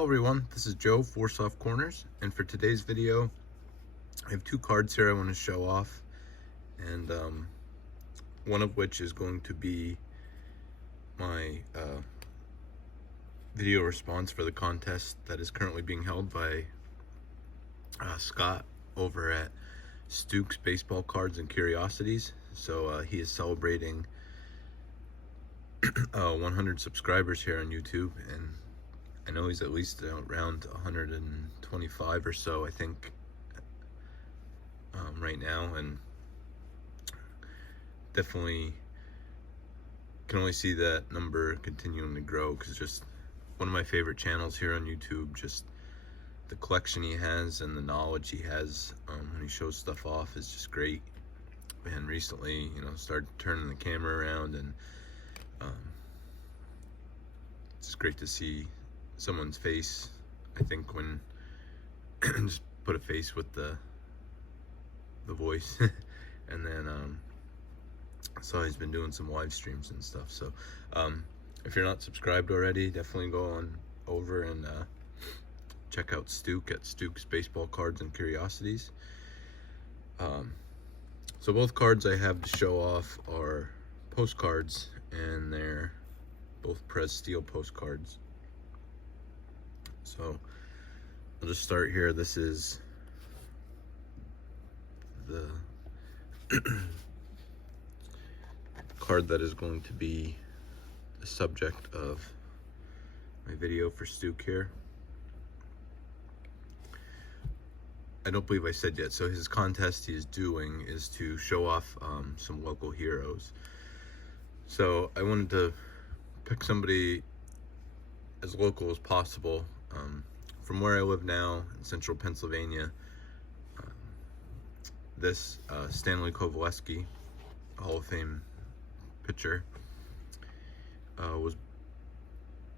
Hello everyone, this is Joe, for Soft Corners, and for today's video I have two cards here I want to show off, and one of which is going to be my video response for the contest that is currently being held by Scott over at Stuke's Baseball Cards and Curiosities. So he is celebrating 100 subscribers here on YouTube, and I know he's at least around 125 or so, I think, right now, and definitely can only see that number continuing to grow, because just one of my favorite channels here on YouTube. Just the collection he has and the knowledge he has when he shows stuff off is just great. And recently, started turning the camera around, and it's great to see someone's face. I think when just put a face with the voice. And then so he's been doing some live streams and stuff. So if you're not subscribed already, definitely go on over and check out Stuke at Stuke's Baseball Cards and Curiosities. So both cards I have to show off are postcards, and they're both Perez Steele postcards. So I'll just start here. This is the card that is going to be the subject of my video for Stuke here. I don't believe I said yet, so his contest he is doing is to show off some local heroes. So I wanted to pick somebody as local as possible. From where I live now in central Pennsylvania, this Stanley Kovaleski, Hall of Fame pitcher, was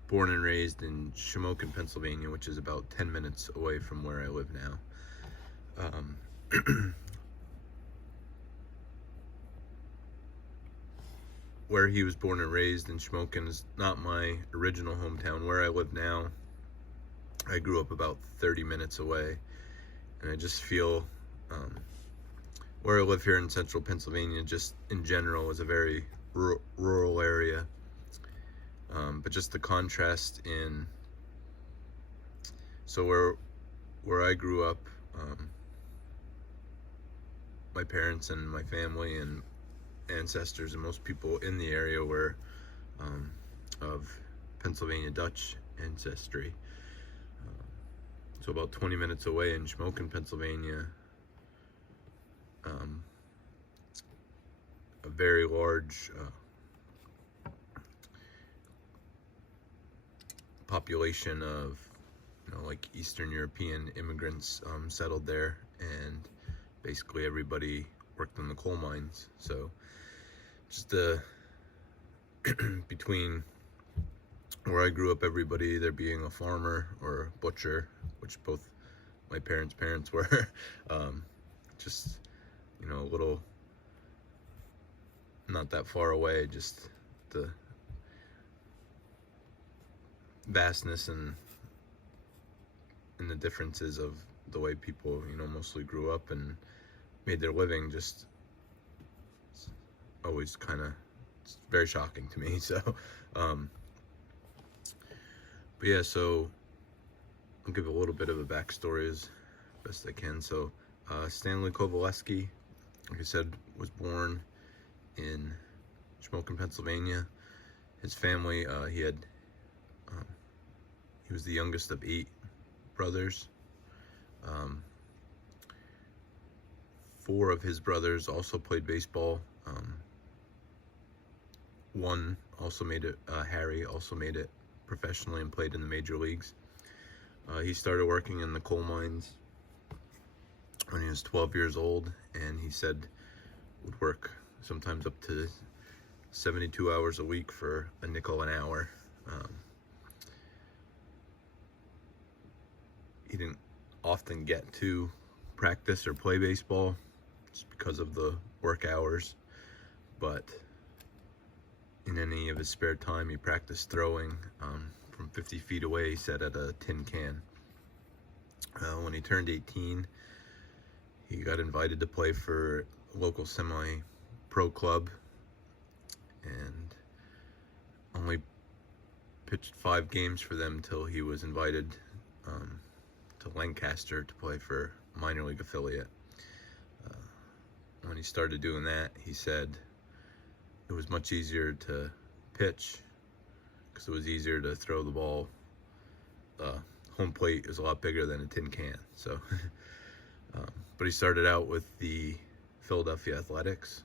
born and raised in Shamokin, Pennsylvania, which is about 10 minutes away from where I live now. Where he was born and raised in Shamokin is not my original hometown. Where I live now, I grew up about 30 minutes away, and I just feel where I live here in central Pennsylvania, just in general, is a very rural area. But just the contrast in, so where I grew up, my parents and my family and ancestors and most people in the area were of Pennsylvania Dutch ancestry. So about 20 minutes away in Shamokin, Pennsylvania, a very large population of like Eastern European immigrants settled there, and basically everybody worked in the coal mines. So just between where I grew up, everybody either being a farmer or a butcher, which both my parents were. Just a little not that far away, just the vastness and the differences of the way people mostly grew up and made their living, just always kind of very shocking to me. So but yeah, so I'll give a little bit of a backstory as best I can. So Stanley Kovaleski, like I said, was born in Shamokin, Pennsylvania. His family, he was the youngest of 8 brothers. 4 of his brothers also played baseball. One also made it, Harry also made it professionally and played in the major leagues. He started working in the coal mines when he was 12 years old, and he said would work sometimes up to 72 hours a week for a nickel an hour. He didn't often get to practice or play baseball just because of the work hours, but in any of his spare time he practiced throwing from from 50 feet away set at a tin can. When he turned 18, he got invited to play for a local semi-pro club, and only pitched 5 games for them till he was invited to Lancaster to play for a minor league affiliate. When he started doing that, he said it was much easier to pitch because it was easier to throw the ball. Home plate is a lot bigger than a tin can. So, but he started out with the Philadelphia Athletics.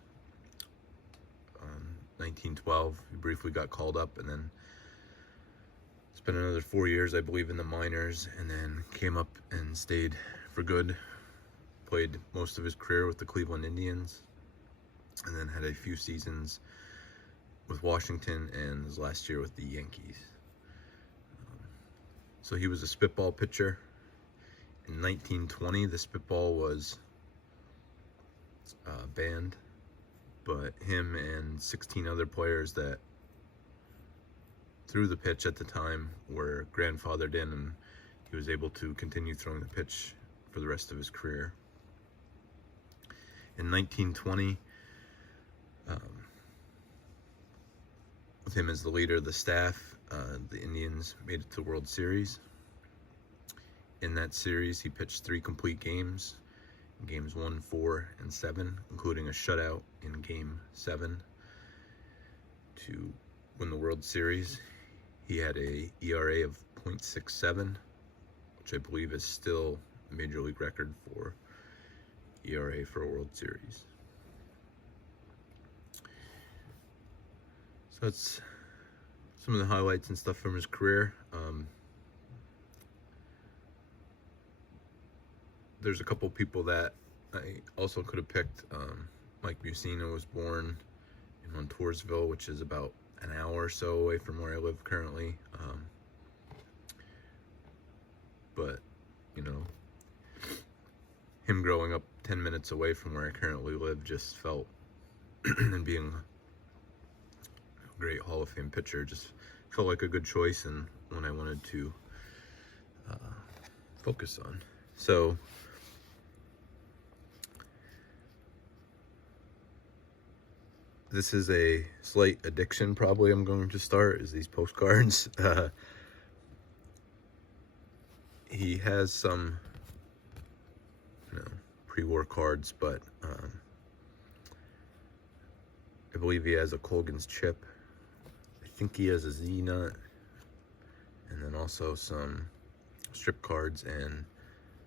1912, he briefly got called up, and then spent another 4 years, I believe, in the minors, and then came up and stayed for good. Played most of his career with the Cleveland Indians, and then had a few seasons with Washington, and his last year with the Yankees. So he was a spitball pitcher. In 1920, the spitball was banned, but him and 16 other players that threw the pitch at the time were grandfathered in, and he was able to continue throwing the pitch for the rest of his career. In 1920, with him as the leader of the staff, the Indians made it to the World Series. In that series, he pitched 3 complete games, games 1, 4, and 7, including a shutout in Game 7 to win the World Series. He had a ERA of .67, which I believe is still a major league record for ERA for a World Series. So that's some of the highlights and stuff from his career. There's a couple people that I also could have picked. Mike Mussina was born in Montoursville, which is about an hour or so away from where I live currently. But, you know, him growing up 10 minutes away from where I currently live just felt, and being a great Hall of Fame pitcher, just felt like a good choice and one I wanted to focus on. So, this is a slight addiction probably I'm going to start, is these postcards. He has some, pre-war cards, but I believe he has a Colgan's chip. I think he has a Z-Nut, and then also some strip cards and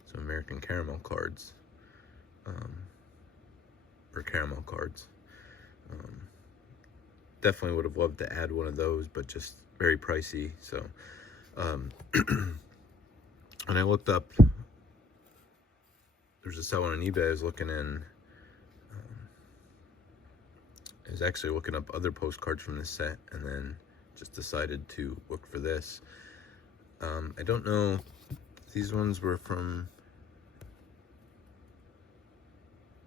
some American caramel cards, or caramel cards. Definitely would have loved to add one of those, but just very pricey. So, when I looked up, there's a seller on eBay I was looking in. I was actually looking up other postcards from this set, and then just decided to look for this. I don't know, these ones were from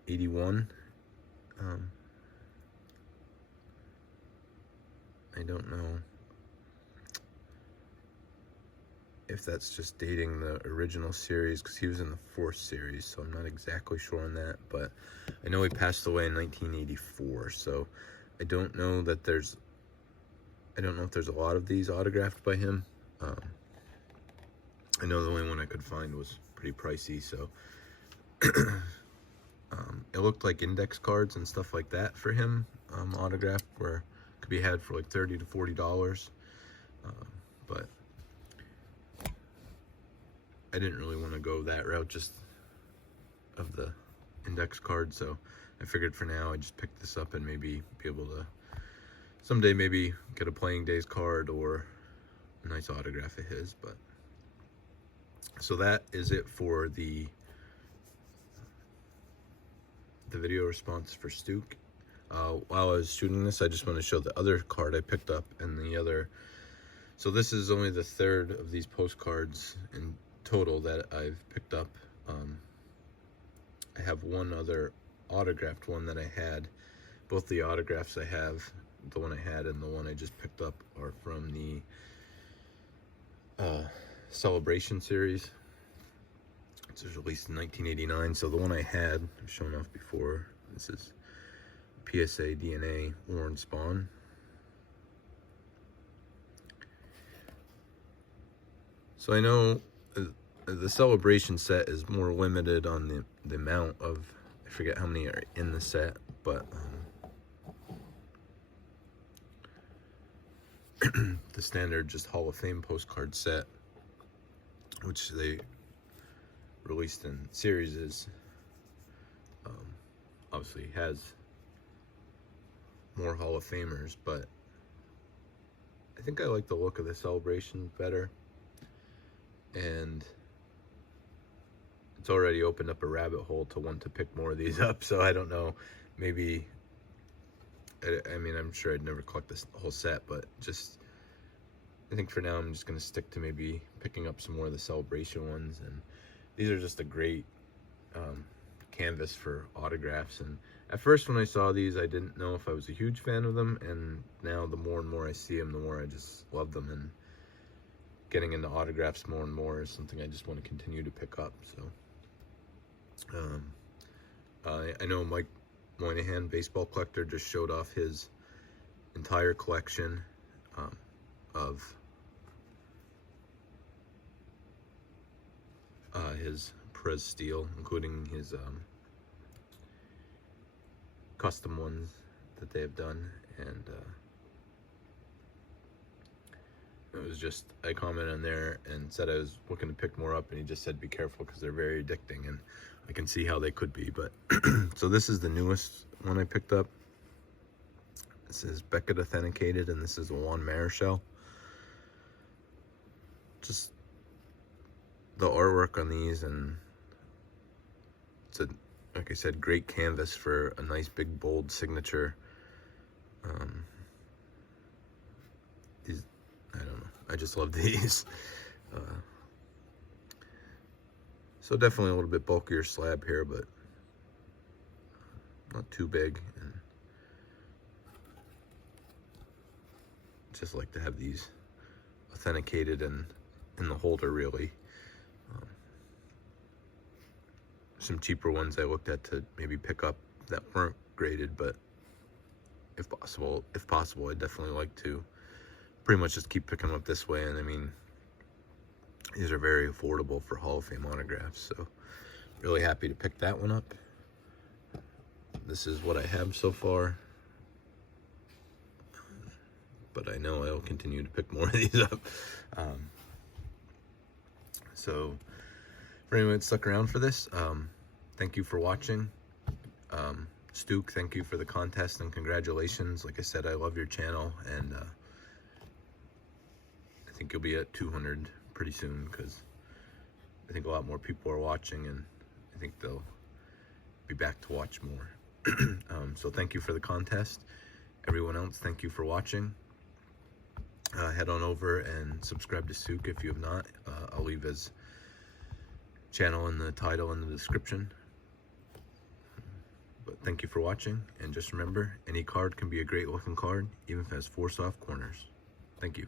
81. I don't know if that's just dating the original series, because he was in the 4th series, so I'm not exactly sure on that, but I know he passed away in 1984, so I don't know if there's a lot of these autographed by him. I know the only one I could find was pretty pricey, so it looked like index cards and stuff like that for him, autographed, where could be had for like $30 to $40, but I didn't really want to go that route just of the index card, so I figured for now I'd just pick this up and maybe be able to someday maybe get a playing days card or a nice autograph of his. But so that is it for the video response for Stuke. While I was shooting this, I just want to show the other card I picked up, and the other. So this is only the 3rd of these postcards in total that I've picked up. I have one other autographed one that I had. Both the autographs I have, the one I had and the one I just picked up, are from the Celebration series. This was released in 1989. So the one I had, I've shown off before. This is PSA DNA Orange Spawn. So I know the Celebration set is more limited on the amount of, I forget how many are in the set, but the standard just Hall of Fame postcard set, which they released in series, is obviously has more Hall of Famers, but I think I like the look of the Celebration better, and it's already opened up a rabbit hole to want to pick more of these up. So I don't know, maybe, I mean, I'm sure I'd never collect this whole set, but just, I think for now I'm just going to stick to maybe picking up some more of the Celebration ones. And these are just a great canvas for autographs. And at first when I saw these, I didn't know if I was a huge fan of them, and now the more and more I see them, the more I just love them, and getting into autographs more and more is something I just want to continue to pick up. So I know Mike Moynihan, baseball collector, just showed off his entire collection of his Perez Steele, including his custom ones that they have done. And it was just, I commented on there and said I was looking to pick more up, and he just said be careful because they're very addicting, and I can see how they could be. But so this is the newest one I picked up. This is Beckett authenticated, and this is a Juan Marichal. Just the artwork on these, and it's a, like I said, great canvas for a nice big bold signature. These, I don't know, I just love these. So definitely a little bit bulkier slab here, but not too big. And just like to have these authenticated and in the holder, really. Some cheaper ones I looked at to maybe pick up that weren't graded, but if possible, I'd definitely like to pretty much just keep picking them up this way. And I mean, these are very affordable for Hall of Fame autographs, so really happy to pick that one up. This is what I have so far, but I know I'll continue to pick more of these up. So for anyone that stuck around for this, thank you for watching. Stuke, thank you for the contest and congratulations. Like I said, I love your channel, and I think you'll be at 200 pretty soon, because I think a lot more people are watching, and I think they'll be back to watch more. So thank you for the contest. Everyone else, thank you for watching. Head on over and subscribe to Stuke if you have not. I'll leave his channel in the title in the description. But thank you for watching, and just remember, any card can be a great looking card, even if it has 4 soft corners. Thank you.